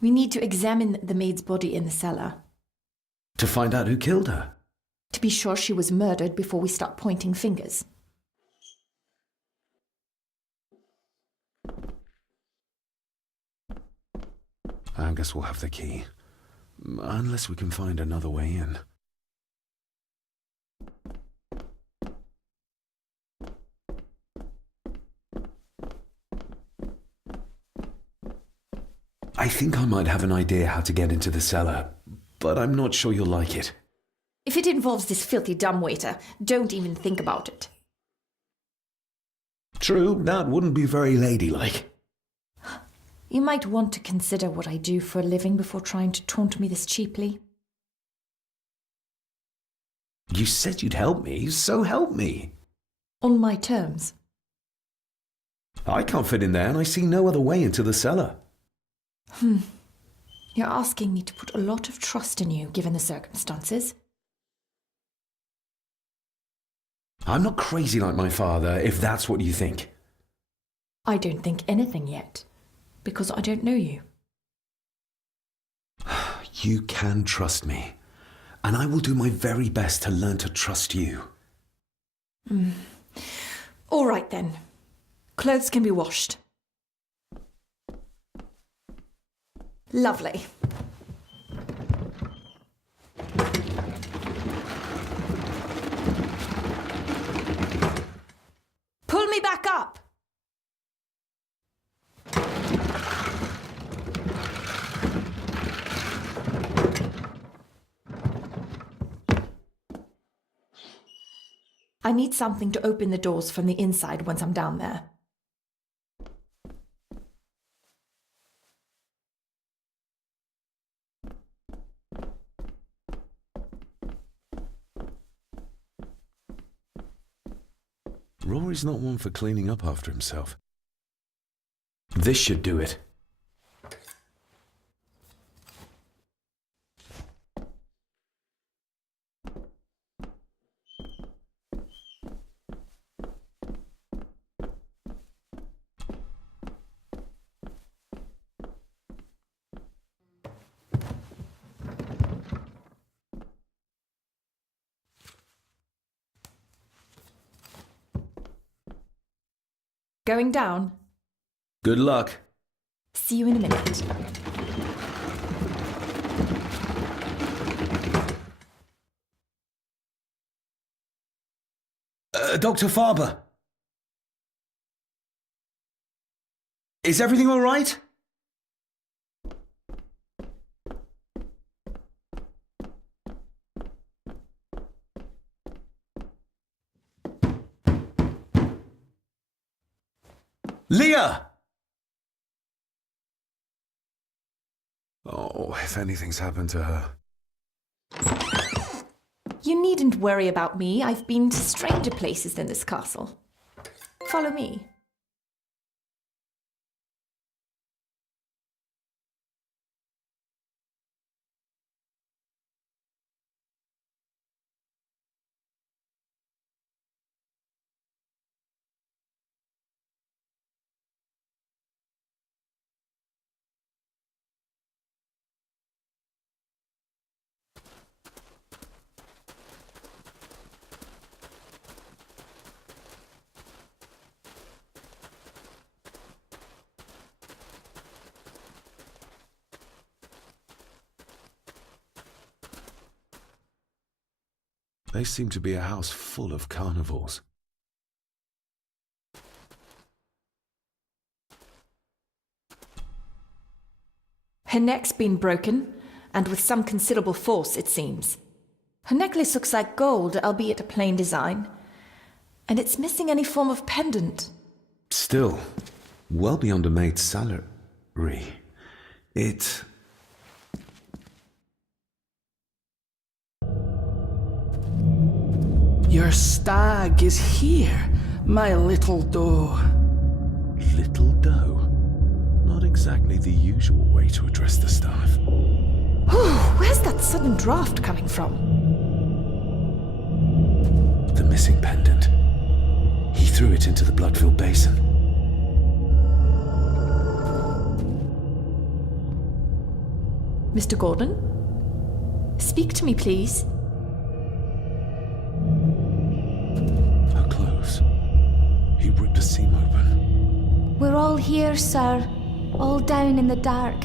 We need to examine the maid's body in the cellar. To find out who killed her? To be sure she was murdered before we start pointing fingers. I guess we'll have the key. Unless we can find another way in. I think I might have an idea how to get into the cellar, but I'm not sure you'll like it. If it involves this filthy dumbwaiter, don't even think about it. True, that wouldn't be very ladylike. You might want to consider what I do for a living before trying to taunt me this cheaply. You said you'd help me, so help me. On my terms. I can't fit in there and I see no other way into the cellar. You're asking me to put a lot of trust in you, given the circumstances. I'm not crazy like my father, if that's what you think. I don't think anything yet, because I don't know you. You can trust me, and I will do my very best to learn to trust you. All right then. Clothes can be washed. Lovely. Pull me back up! I need something to open the doors from the inside once I'm down there. Rory's not one for cleaning up after himself. This should do it. Going down? Good luck. See you in a minute. Dr. Farber. Is everything all right? Leah! Oh, if anything's happened to her. You needn't worry about me. I've been to stranger places than this castle. Follow me. They seem to be a house full of carnivores. Her neck's been broken, and with some considerable force, it seems. Her necklace looks like gold, albeit a plain design, and it's missing any form of pendant. Still, well beyond a maid's salary. It... Your stag is here, my little doe. Little doe? Not exactly the usual way to address the staff. Where's that sudden draft coming from? The missing pendant. He threw it into the blood-filled basin. Mr. Gordon? Speak to me, please. Her clothes. He ripped a seam open. We're all here, sir. All down in the dark.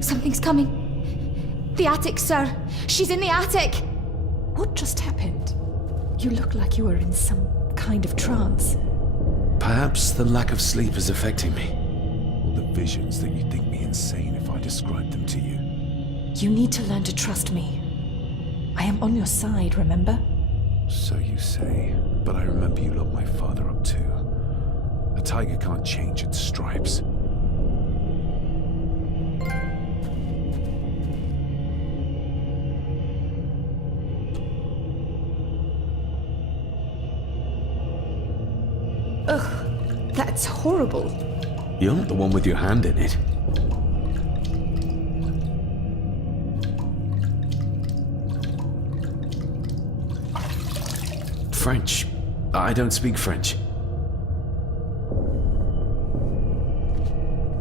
Something's coming. The attic, sir. She's in the attic. What just happened? You look like you were in some kind of trance. Perhaps the lack of sleep is affecting me. Or the visions that you'd think me insane if I described them to you. You need to learn to trust me. I am on your side, remember? So you say, but I remember you locked my father up too. A tiger can't change its stripes. Ugh, that's horrible. You're not the one with your hand in it. French. I don't speak French.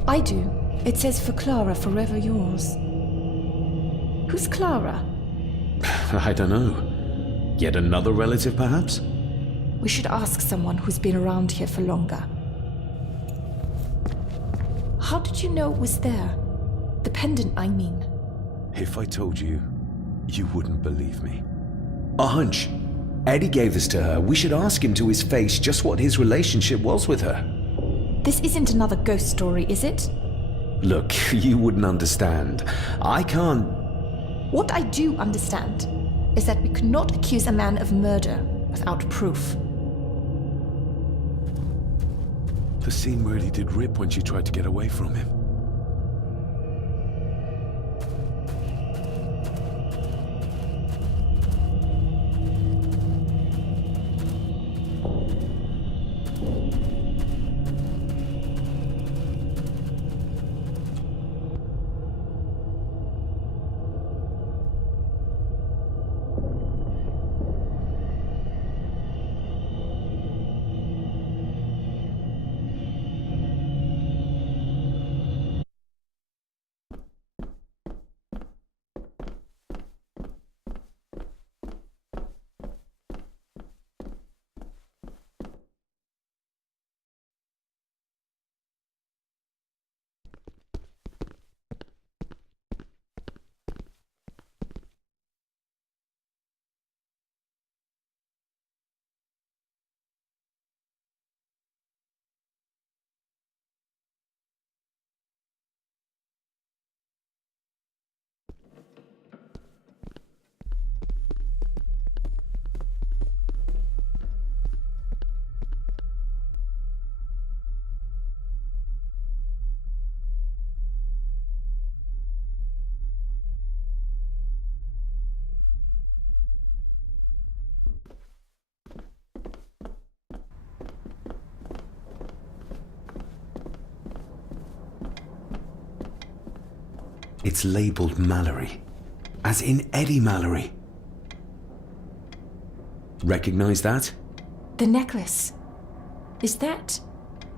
I do. It says for Clara, forever yours. Who's Clara? I don't know. Yet another relative, perhaps? We should ask someone who's been around here for longer. How did you know it was there? The pendant, I mean. If I told you, you wouldn't believe me. A hunch. Eddie gave this to her. We should ask him to his face just what his relationship was with her. This isn't another ghost story, is it? Look, you wouldn't understand. I can't... What I do understand is that we cannot accuse a man of murder without proof. The seam really did rip when she tried to get away from him. It's labeled Mallory. As in Eddie Mallory. Recognize that? The necklace. Is that...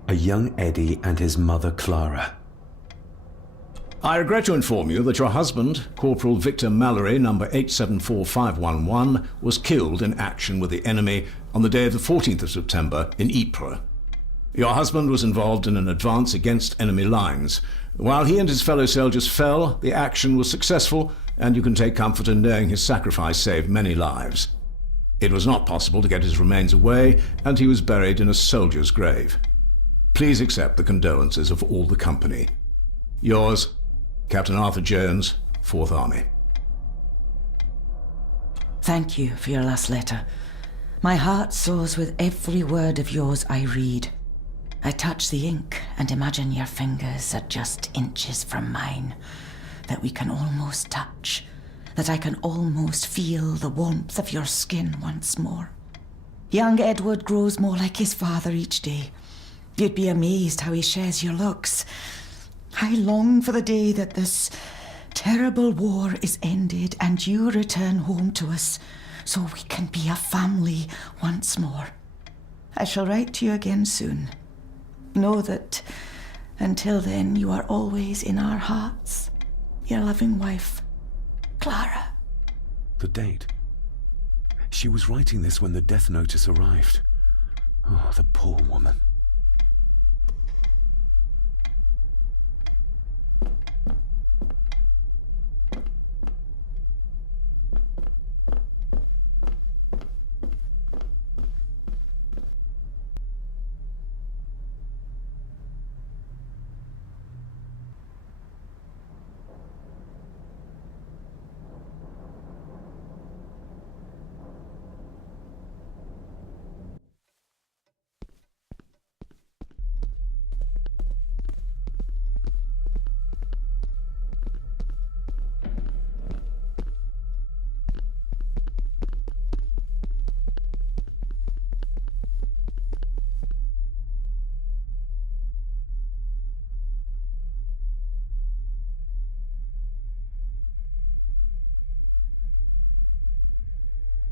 A young Eddie and his mother Clara. I regret to inform you that your husband, Corporal Victor Mallory, number 874511, was killed in action with the enemy on the day of the 14th of September in Ypres. Your husband was involved in an advance against enemy lines. While he and his fellow soldiers fell, the action was successful, and you can take comfort in knowing his sacrifice saved many lives. It was not possible to get his remains away, and he was buried in a soldier's grave. Please accept the condolences of all the company. Yours, Captain Arthur Jones, 4th Army. Thank you for your last letter. My heart soars with every word of yours I read. I touch the ink and imagine your fingers are just inches from mine, that we can almost touch, that I can almost feel the warmth of your skin once more. Young Edward grows more like his father each day. You'd be amazed how he shares your looks. I long for the day that this terrible war is ended and you return home to us, so we can be a family once more. I shall write to you again soon. Know that until then you are always in our hearts. Your loving wife, Clara. The date. She was writing this when the death notice arrived. Oh, the poor woman.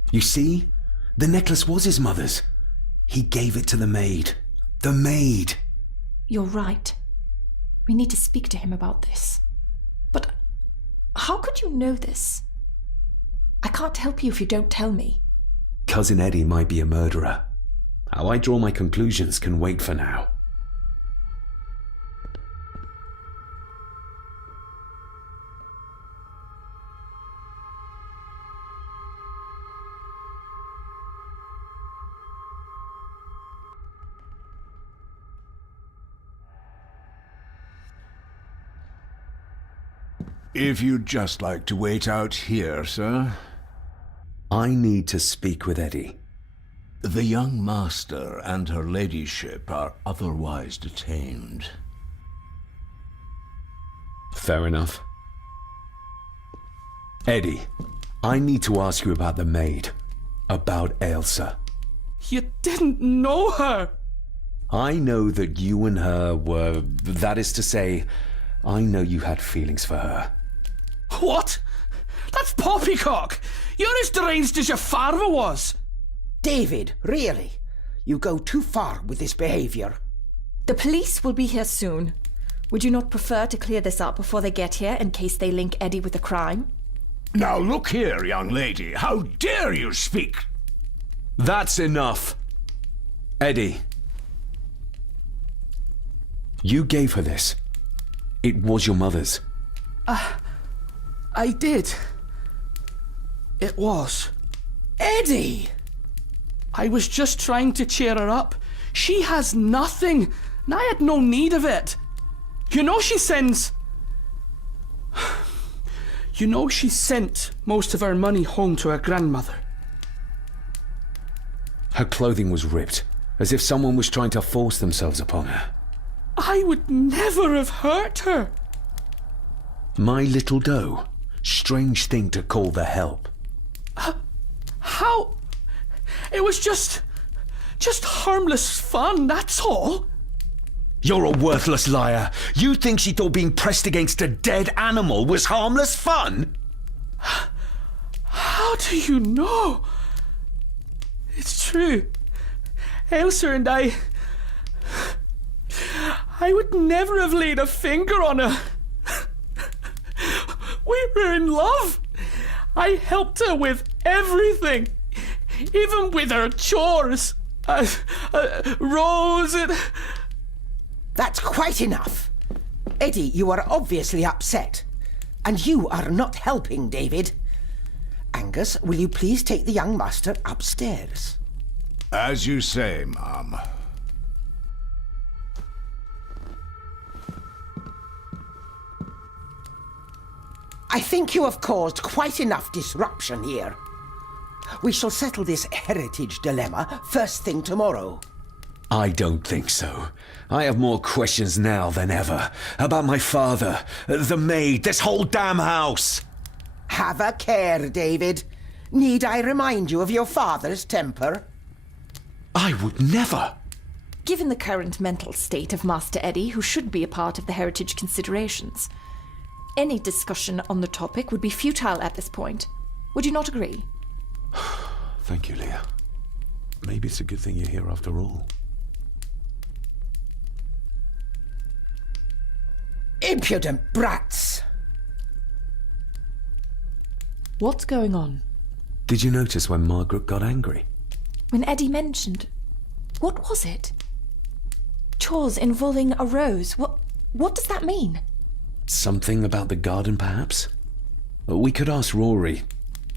You see? The necklace was his mother's. He gave it to the maid. The maid! You're right. We need to speak to him about this. But how could you know this? I can't help you if you don't tell me. Cousin Eddie might be a murderer. How I draw my conclusions can wait for now. If you'd just like to wait out here, sir. I need to speak with Eddie. The young master and her ladyship are otherwise detained. Fair enough. Eddie, I need to ask you about the maid. About Ailsa. You didn't know her! I know that you and her were... That is to say, I know you had feelings for her. What? That's poppycock! You're as deranged as your father was! David, really? You go too far with this behavior. The police will be here soon. Would you not prefer to clear this up before they get here in case they link Eddie with a crime? Now look here, young lady. How dare you speak? That's enough. Eddie. You gave her this. It was your mother's. I did. It was. Eddie! I was just trying to cheer her up. She has nothing, and I had no need of it. You know she sends... You know she sent most of her money home to her grandmother. Her clothing was ripped, as if someone was trying to force themselves upon her. I would never have hurt her. My little doe. Strange thing to call the help. How? It was just harmless fun, that's all. You're a worthless liar. You think she thought being pressed against a dead animal was harmless fun? How do you know? It's true. Ailsa and I would never have laid a finger on her. We were in love. I helped her with everything, even with her chores. Rose and... That's quite enough. Eddie, you are obviously upset. And you are not helping, David. Angus, will you please take the young master upstairs? As you say, Mum. I think you have caused quite enough disruption here. We shall settle this heritage dilemma first thing tomorrow. I don't think so. I have more questions now than ever. About my father, the maid, this whole damn house. Have a care, David. Need I remind you of your father's temper? I would never. Given the current mental state of Master Eddie, who should be a part of the heritage considerations, any discussion on the topic would be futile at this point. Would you not agree? Thank you, Leah. Maybe it's a good thing you're here after all. Impudent brats! What's going on? Did you notice when Margaret got angry? When Eddie mentioned... What was it? Chores involving a rose. What does that mean? Something about the garden, perhaps? We could ask Rory.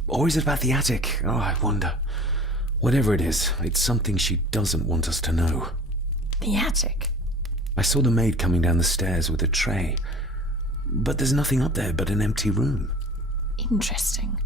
Or is it about the attic? Oh, I wonder. Whatever it is, it's something she doesn't want us to know. The attic? I saw the maid coming down the stairs with a tray. But there's nothing up there but an empty room. Interesting.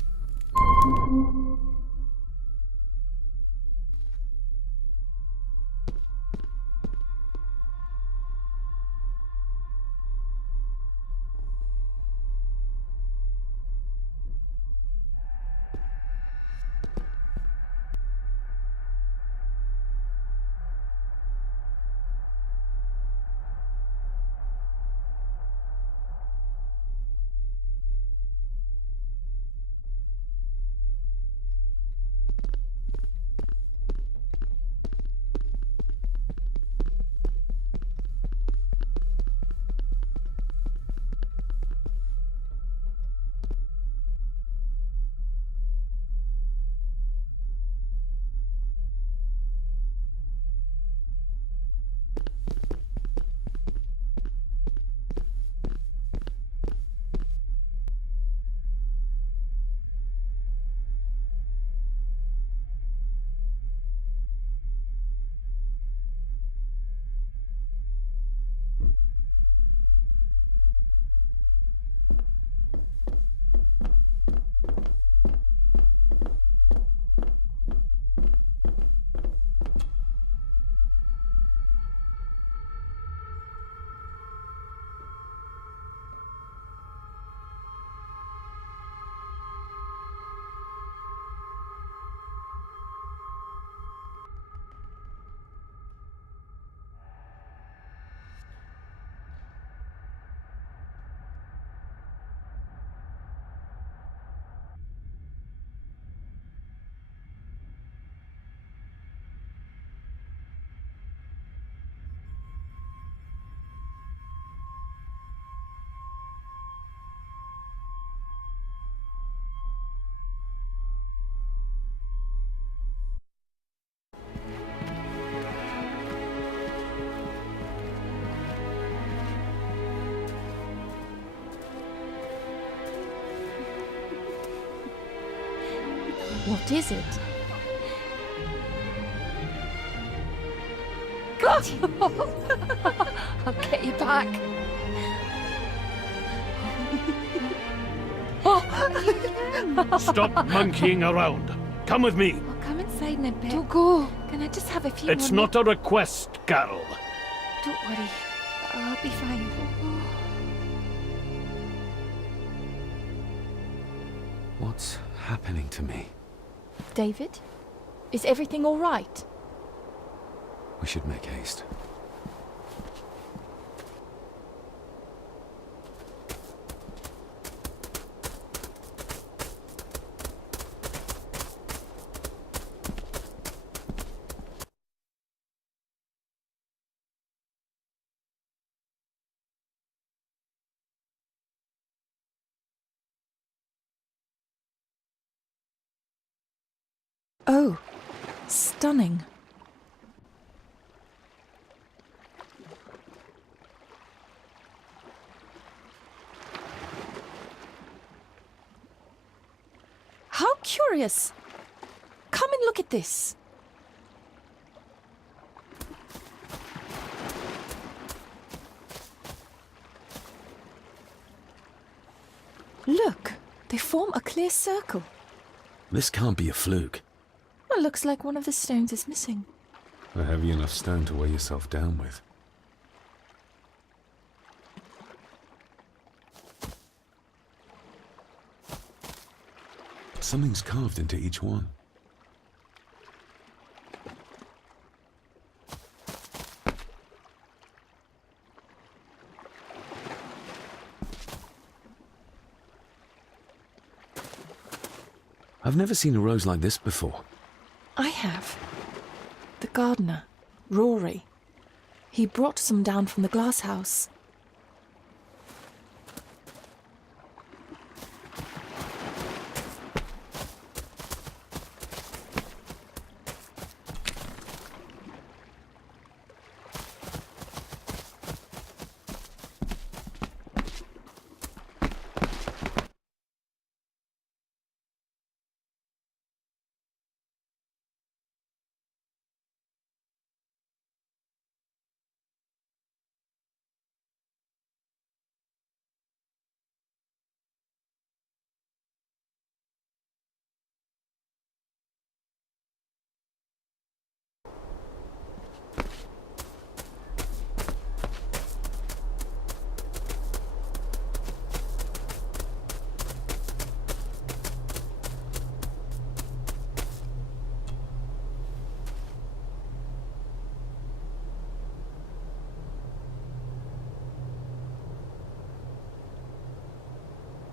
What is it? I'll get you back. Stop monkeying around. Come with me. I'll come inside in a bit. Don't go. Can I just have a few It's more not a request, Carol. Don't worry. I'll be fine. What's happening to me? David? Is everything all right? We should make haste. Oh, stunning. How curious. Come and look at this. Look, they form a clear circle. This can't be a fluke. Well, looks like one of the stones is missing. A heavy enough stone to weigh yourself down with. Something's carved into each one. I've never seen a rose like this before. I have. The gardener, Rory. He brought some down from the Glasshouse.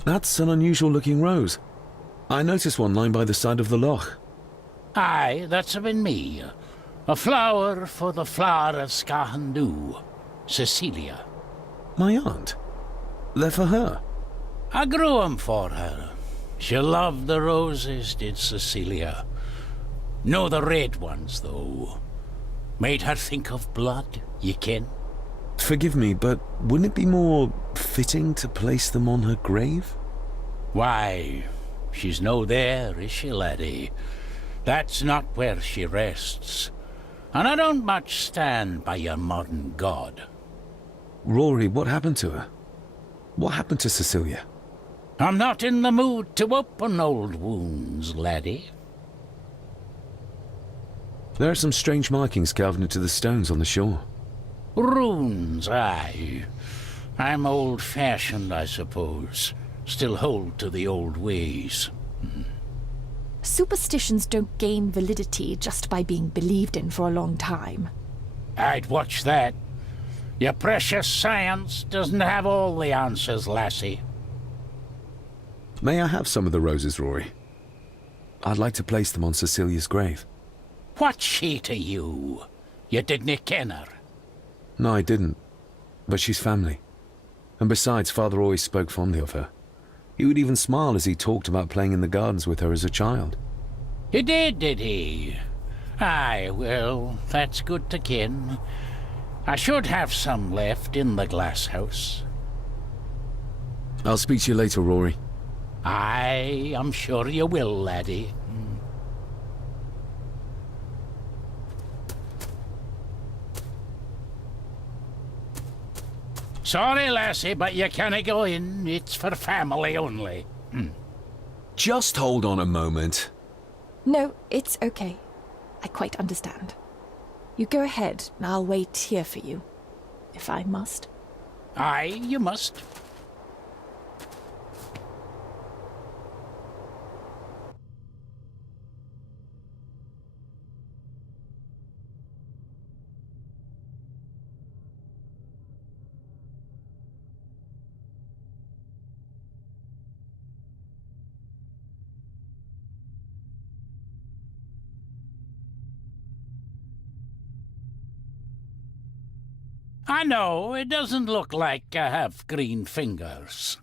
That's an unusual-looking rose. I noticed one lying by the side of the loch. Aye, that's been me. A flower for the flower of Scahandu, Cecilia. My aunt? They're for her? I grew 'em for her. She loved the roses, did Cecilia. No the red ones, though. Made her think of blood, ye ken. Forgive me, but wouldn't it be more fitting to place them on her grave? Why, she's no there, is she, laddie? That's not where she rests. And I don't much stand by your modern god. Rory, what happened to her? What happened to Cecilia? I'm not in the mood to open old wounds, laddie. There are some strange markings carved into the stones on the shore. Runes, aye. I'm old-fashioned, I suppose. Still hold to the old ways. Superstitions don't gain validity just by being believed in for a long time. I'd watch that. Your precious science doesn't have all the answers, lassie. May I have some of the roses, Rory? I'd like to place them on Cecilia's grave. What's she to you? You didn't ken her. No, I didn't. But she's family. And besides, Father always spoke fondly of her. He would even smile as he talked about playing in the gardens with her as a child. He did he? Aye, well, that's good to ken. I should have some left in the Glasshouse. I'll speak to you later, Rory. Aye, I'm sure you will, laddie. Sorry, lassie, but you can't go in. It's for family only. Just hold on a moment. No, it's okay. I quite understand. You go ahead, and I'll wait here for you, if I must. Aye, you must. I know, it doesn't look like I have green fingers.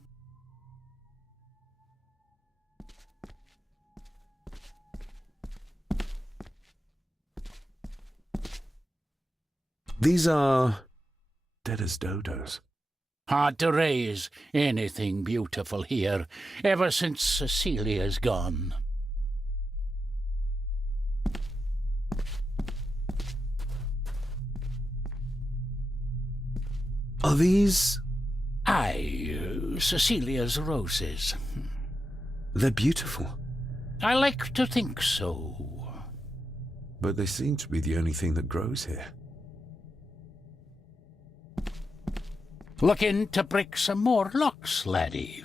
These are dead as dodos. Hard to raise anything beautiful here, ever since Cecilia's gone. Are these... Aye, Cecilia's roses. They're beautiful. I like to think so. But they seem to be the only thing that grows here. Looking to break some more locks, laddie.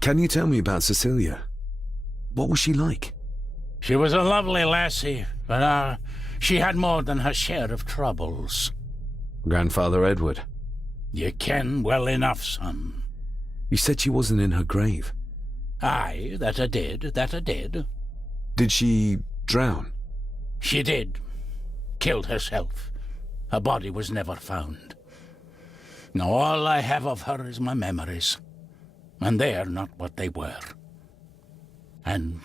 Can you tell me about Cecilia? What was she like? She was a lovely lassie, but she had more than her share of troubles. Grandfather Edward. You ken well enough, son. You said she wasn't in her grave. Aye, that I did. Did she drown? She did. Killed herself. Her body was never found. Now all I have of her is my memories. And they're not what they were. And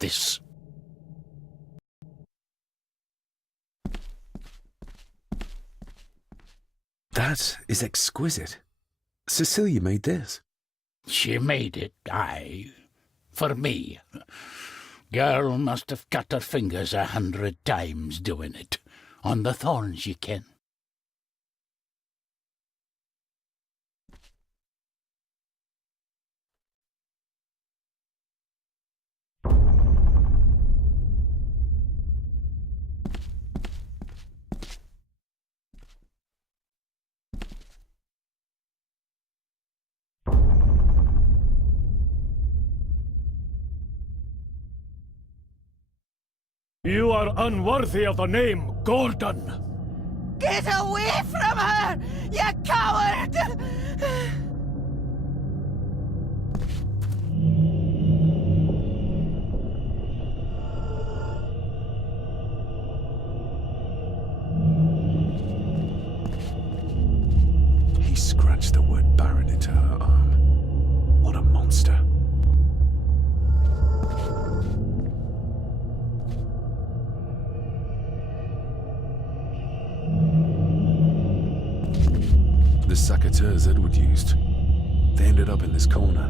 this. That is exquisite. Cecilia made this. She made it, aye. For me. Girl must have cut her fingers 100 times doing it. On the thorns, ye ken. You are unworthy of the name Gordon. Get away from her, you coward! He scratched the word Baron into her arm. What a monster. The saboteurs Edward used. They ended up in this corner.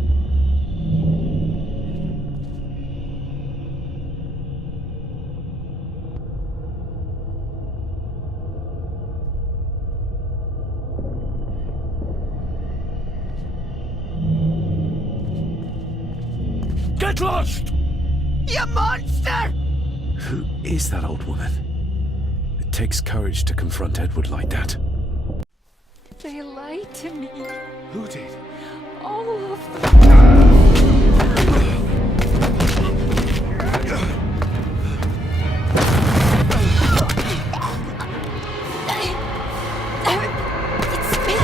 Get lost! You monster! Who is that old woman? It takes courage to confront Edward like that. They lied to me. Who did? All of them. It's me.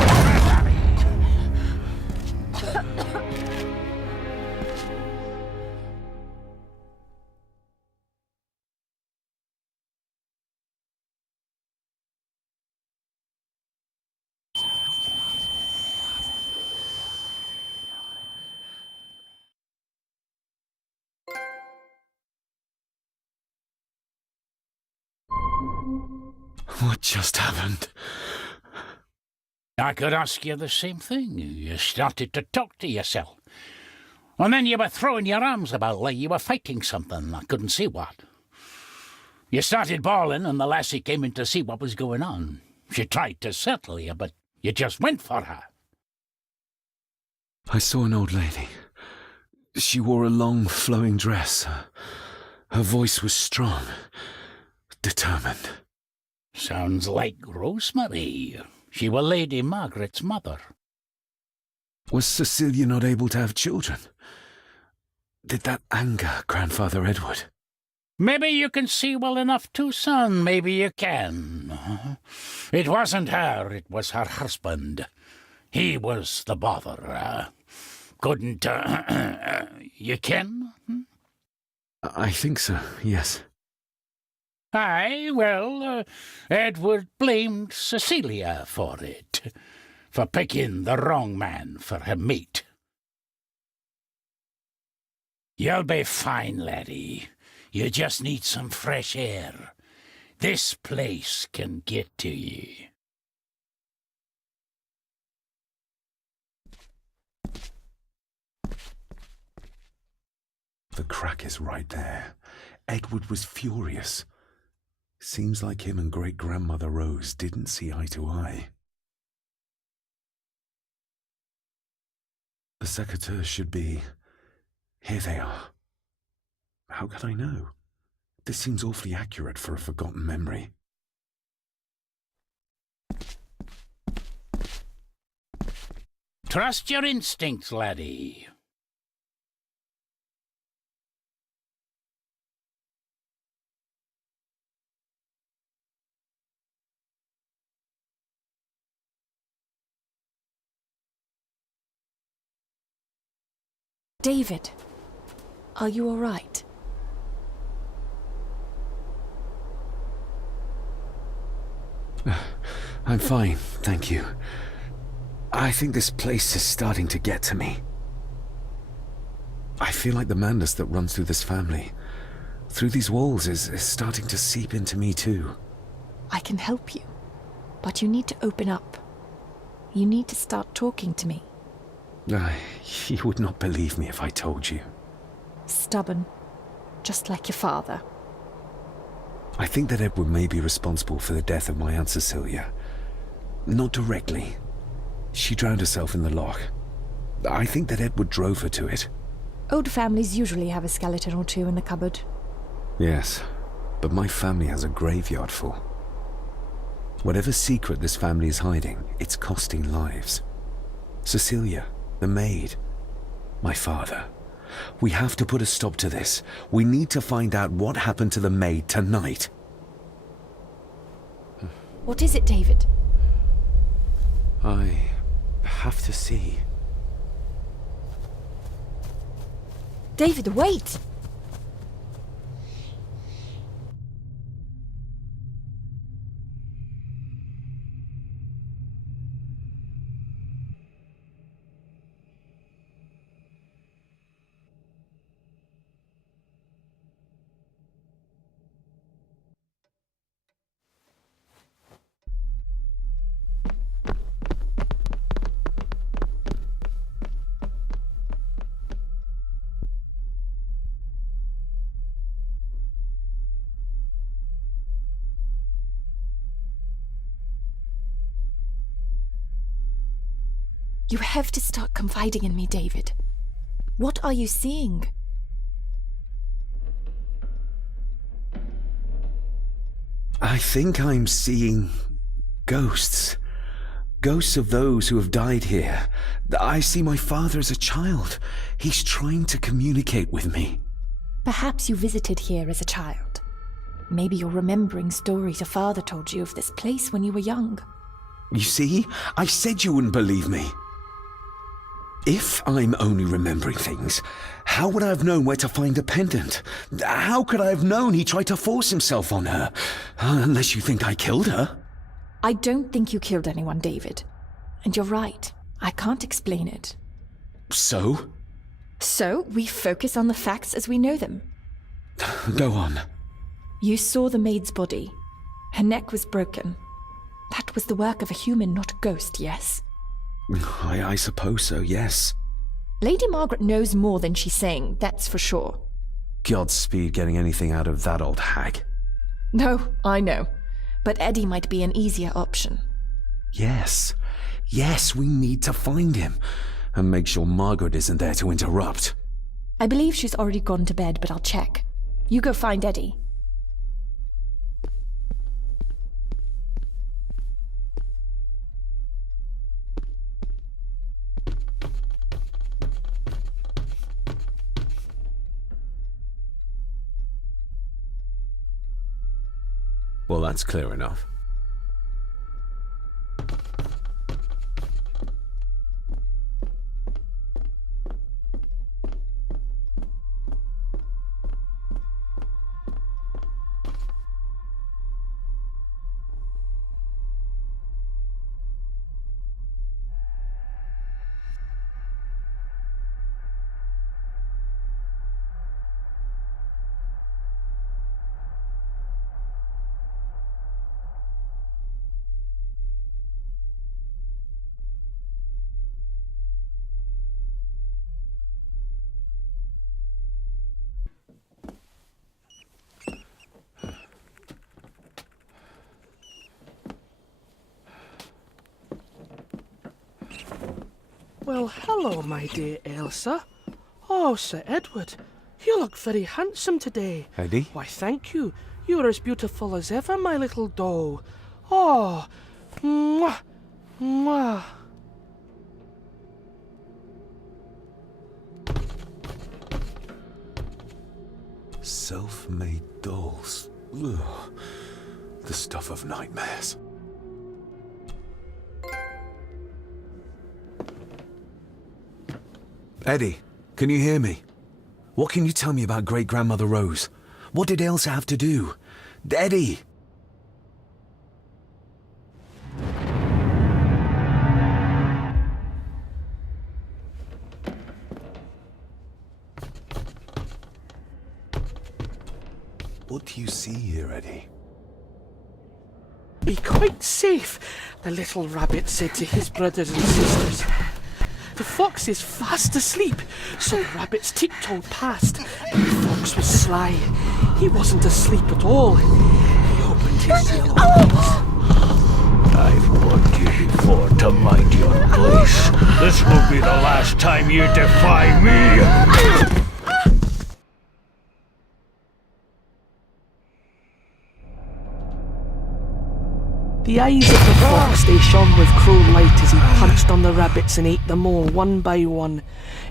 What just happened? I could ask you the same thing. You started to talk to yourself. And then you were throwing your arms about like you were fighting something. I couldn't see what. You started bawling and the lassie came in to see what was going on. She tried to settle you, but you just went for her. I saw an old lady. She wore a long, flowing dress. Her voice was strong, determined. Sounds like Rosemarie. She was Lady Margaret's mother. Was Cecilia not able to have children? Did that anger Grandfather Edward? Maybe you can see well enough too, son. Maybe you can. It wasn't her, it was her husband. He was the bother. Couldn't, you ken? I think so, yes. Aye, well, Edward blamed Cecilia for it, for picking the wrong man for her mate. You'll be fine, laddie. You just need some fresh air. This place can get to ye. The crack is right there. Edward was furious. Seems like him and great-grandmother Rose didn't see eye to eye. The secateurs should be... Here they are. How could I know? This seems awfully accurate for a forgotten memory. Trust your instincts, laddie. David, are you all right? I'm fine, thank you. I think this place is starting to get to me. I feel like the madness that runs through this family, through these walls, is starting to seep into me too. I can help you, but you need to open up. You need to start talking to me. You would not believe me if I told you. Stubborn, just like your father. I think that Edward may be responsible for the death of my Aunt Cecilia. Not directly. She drowned herself in the loch. I think that Edward drove her to it. Old families usually have a skeleton or two in the cupboard. Yes, but my family has a graveyard full. Whatever secret this family is hiding, it's costing lives. Cecilia, the maid, my father. We have to put a stop to this. We need to find out what happened to the maid tonight. What is it, David? I have to see. David, wait! You have to start confiding in me, David. What are you seeing? I think I'm seeing ghosts. Ghosts of those who have died here. I see my father as a child. He's trying to communicate with me. Perhaps you visited here as a child. Maybe you're remembering stories your father told you of this place when you were young. You see? I said you wouldn't believe me. If I'm only remembering things, how would I have known where to find a pendant? How could I have known he tried to force himself on her? Unless you think I killed her. I don't think you killed anyone, David. And you're right. I can't explain it. So? So, we focus on the facts as we know them. Go on. You saw the maid's body. Her neck was broken. That was the work of a human, not a ghost, yes? I suppose so, yes. Lady Margaret knows more than she's saying, that's for sure. Godspeed getting anything out of that old hag. No, I know. But Eddie might be an easier option. Yes. Yes, we need to find him. And make sure Margaret isn't there to interrupt. I believe she's already gone to bed, but I'll check. You go find Eddie. Well, that's clear enough. Well, hello, my dear Elsa. Oh, Sir Edward, you look very handsome today. Eddie? Why, thank you. You are as beautiful as ever, my little doe. Oh, mwah, mwah. Self-made dolls. Ugh. The stuff of nightmares. Eddie, can you hear me? What can you tell me about great-grandmother Rose? What did Elsa have to do? Eddie! What do you see here, Eddie? Be quite safe, the little rabbit said to his brothers and sisters. The fox is fast asleep, so the rabbits tiptoed past, and the fox was sly. He wasn't asleep at all. He opened his yellow eyes. I've warned you before to mind your place. This will be the last time you defy me. The eyes of the fox, they shone with cruel light as he punched on the rabbits and ate them all one by one.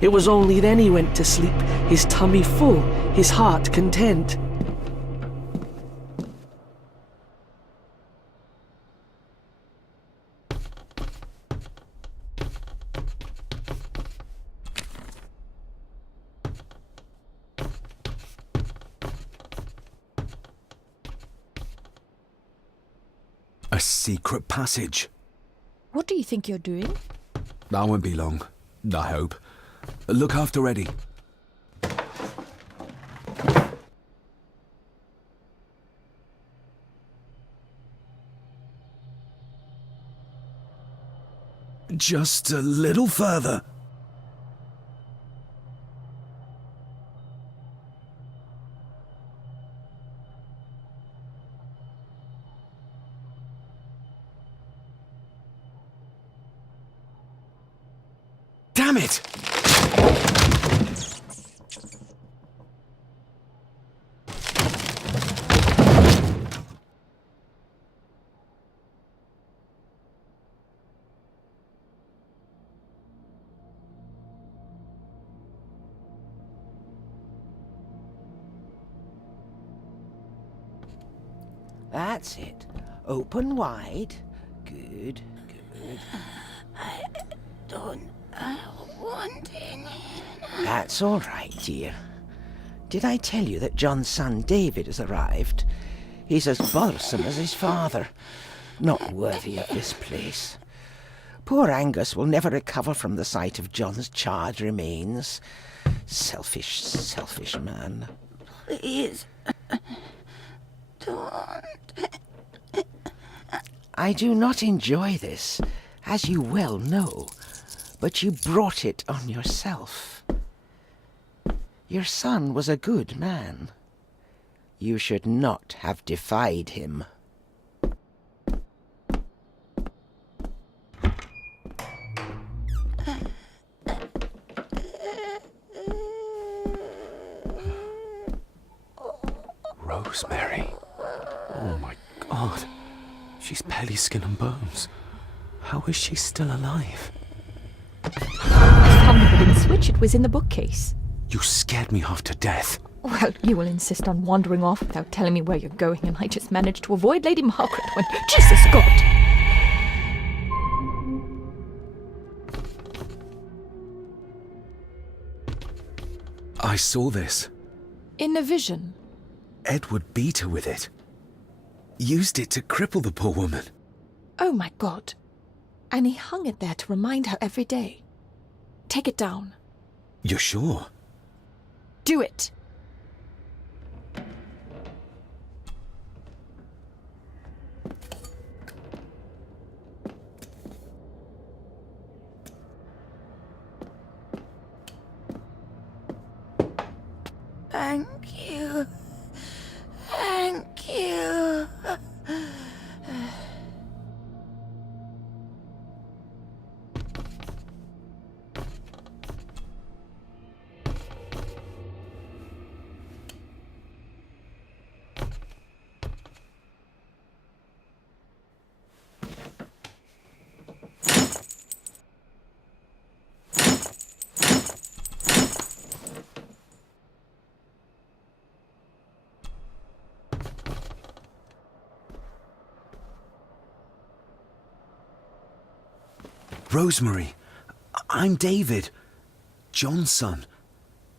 It was only then he went to sleep, his tummy full, his heart content. A secret passage. What do you think you're doing? That won't be long, I hope. Look after Eddie. Just a little further. Damn it! That's it. Open wide. Good, good. I don't want any. That's all right, dear. Did I tell you that John's son David has arrived? He's as bothersome as his father. Not worthy of this place. Poor Angus will never recover from the sight of John's charred remains. Selfish, selfish man. Please. Don't. I do not enjoy this, as you well know, but you brought it on yourself. Your son was a good man. You should not have defied him. Rosemary. Oh my God. She's barely skin and bones. How is she still alive? I found the hidden switch. It was in the bookcase. You scared me half to death. Well, you will insist on wandering off without telling me where you're going, and I just managed to avoid Lady Margaret when... Jesus God! I saw this. In a vision. Edward beat her with it. Used it to cripple the poor woman. Oh my God. And he hung it there to remind her every day. Take it down. You're sure? Do it! Thank you. Thank you. Rosemarie, I'm David. John's son.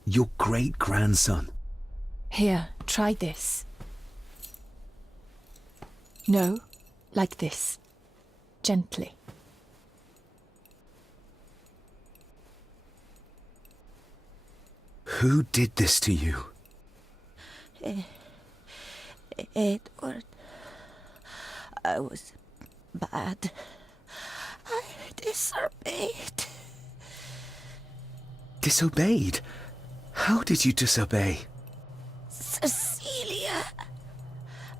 Your great-grandson. Here, try this. No, like this. Gently. Who did this to you? Edward. I was bad. I disobeyed. Disobeyed? How did you disobey? Cecilia.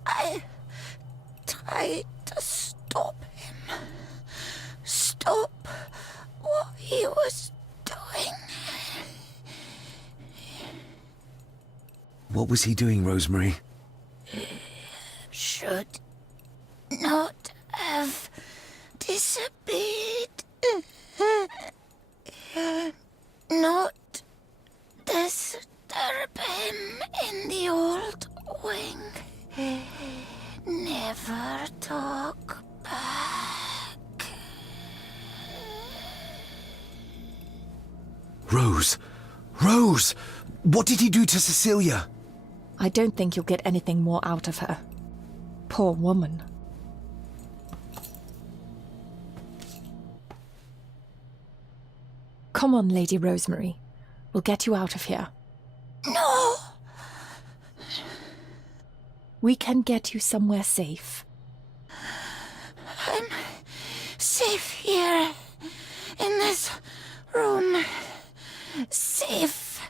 I tried to stop him. Stop what he was doing. What was he doing, Rosemarie? Should not have disobeyed. Not disturb him in the old wing. Never talk back. Rose! Rose! What did he do to Cecilia? I don't think you'll get anything more out of her. Poor woman. Come on, Lady Rosemarie. We'll get you out of here. No! We can get you somewhere safe. I'm safe here, in this room. Safe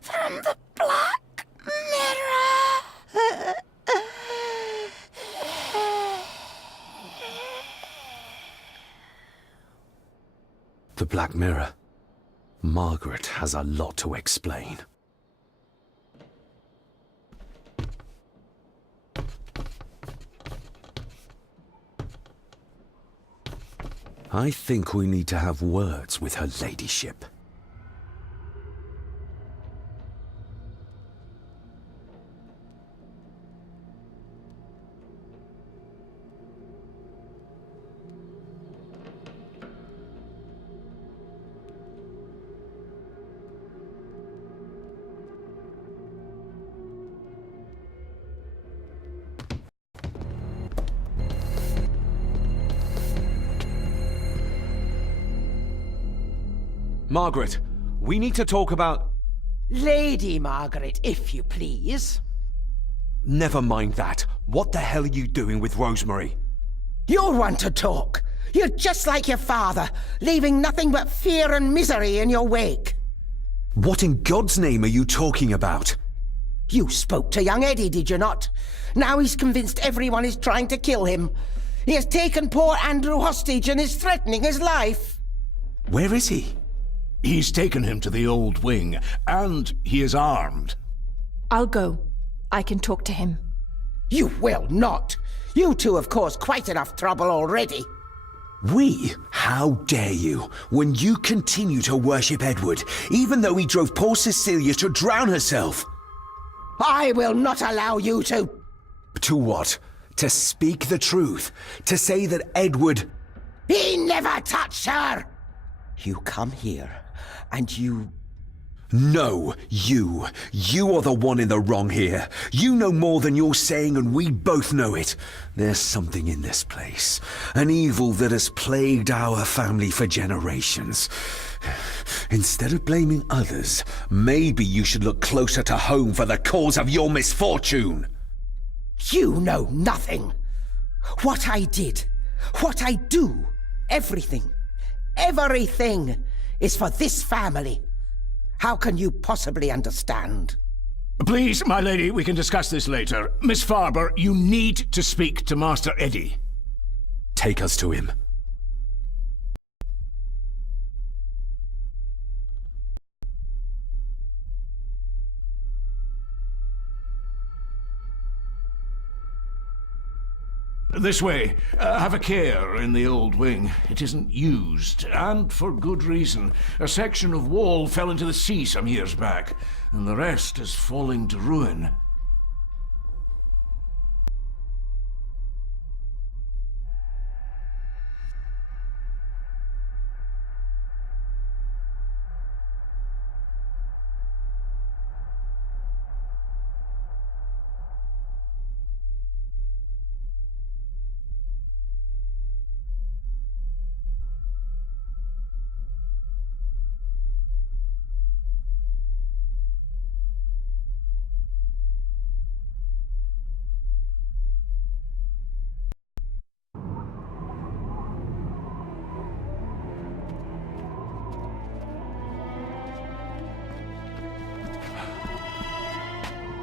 from the Black Mirror. The Black Mirror. Margaret has a lot to explain. I think we need to have words with her ladyship. Margaret, we need to talk about... Lady Margaret, if you please. Never mind that. What the hell are you doing with Rosemarie? You're one to talk. You're just like your father, leaving nothing but fear and misery in your wake. What in God's name are you talking about? You spoke to young Eddie, did you not? Now he's convinced everyone is trying to kill him. He has taken poor Andrew hostage and is threatening his life. Where is he? He's taken him to the old wing, and he is armed. I'll go. I can talk to him. You will not. You two have caused quite enough trouble already. We? How dare you, when you continue to worship Edward, even though he drove poor Cecilia to drown herself? I will not allow you to... To what? To speak the truth? To say that Edward... He never touched her! You come here, and you... No, you. You are the one in the wrong here. You know more than you're saying, and we both know it. There's something in this place. An evil that has plagued our family for generations. Instead of blaming others, maybe you should look closer to home for the cause of your misfortune. You know nothing. What I did, what I do, everything is for this family. How can you possibly understand? Please, my lady, we can discuss this later. Miss Farber, you need to speak to Master Eddie. Take us to him. This way. Have a care in the old wing. It isn't used, and for good reason. A section of wall fell into the sea some years back, and the rest is falling to ruin.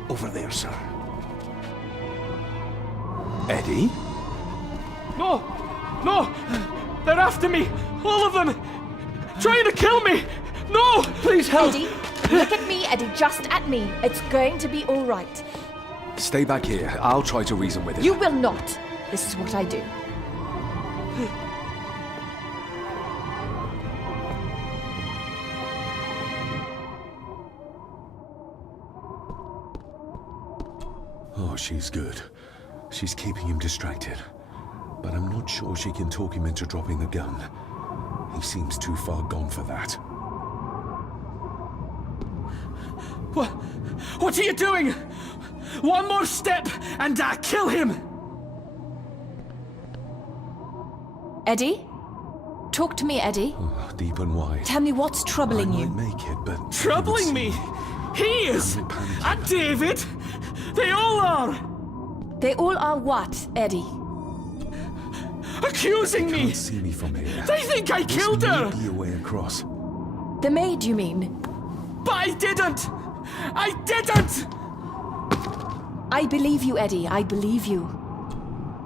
Over there, sir. Eddie? No! No! They're after me! All of them! Trying to kill me! No! Please help! Eddie, look at me, Eddie, just at me. It's going to be all right. Stay back here. I'll try to reason with him. You will not. This is what I do. Oh, she's good. She's keeping him distracted. But I'm not sure she can talk him into dropping the gun. He seems too far gone for that. What are you doing? One more step and I kill him! Eddie? Talk to me, Eddie. Oh, deep and wide. Tell me what's troubling I you. might make it, but... Troubling me? He is! I'm panicking. And David! They all are! They all are what, Eddie? Accusing You me! can't see me from here. They think I killed This her! may be a way across. The maid, you mean? But I didn't! I didn't! I believe you, Eddie. I believe you.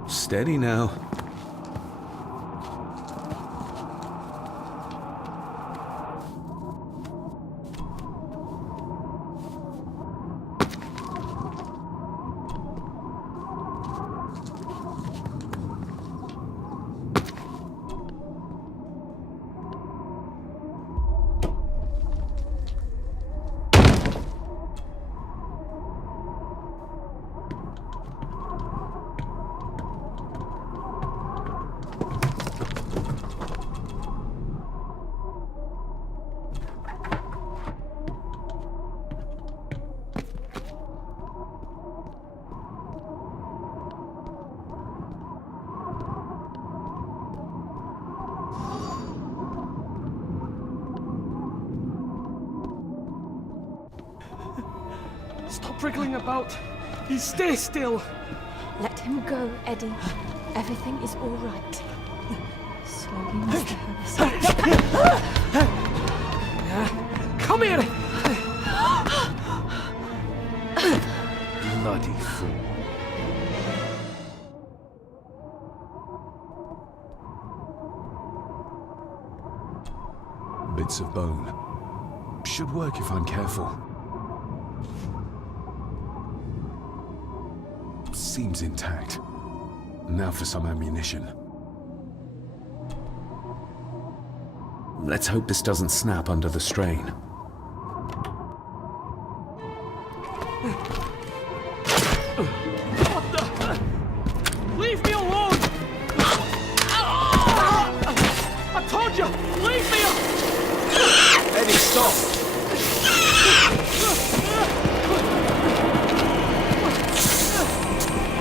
Steady now. Stop wriggling about. You stay still. Let him go, Eddie. Everything is all right. Slowly, Mr. Harrison. Come here! Bloody fool. Bits of bone. Should work if I'm careful. Seems intact. Now for some ammunition. Let's hope this doesn't snap under the strain. What the? Leave me alone! I told you! Leave me alone! Eddie, stop!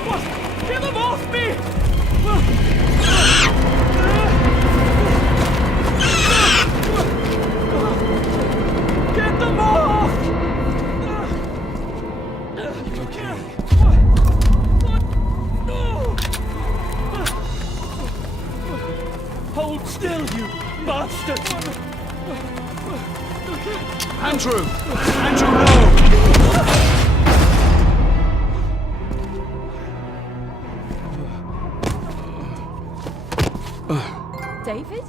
What? Get them off me! Get them off! Okay. What? No! Hold still, you bastard! Andrew! Andrew, no! David?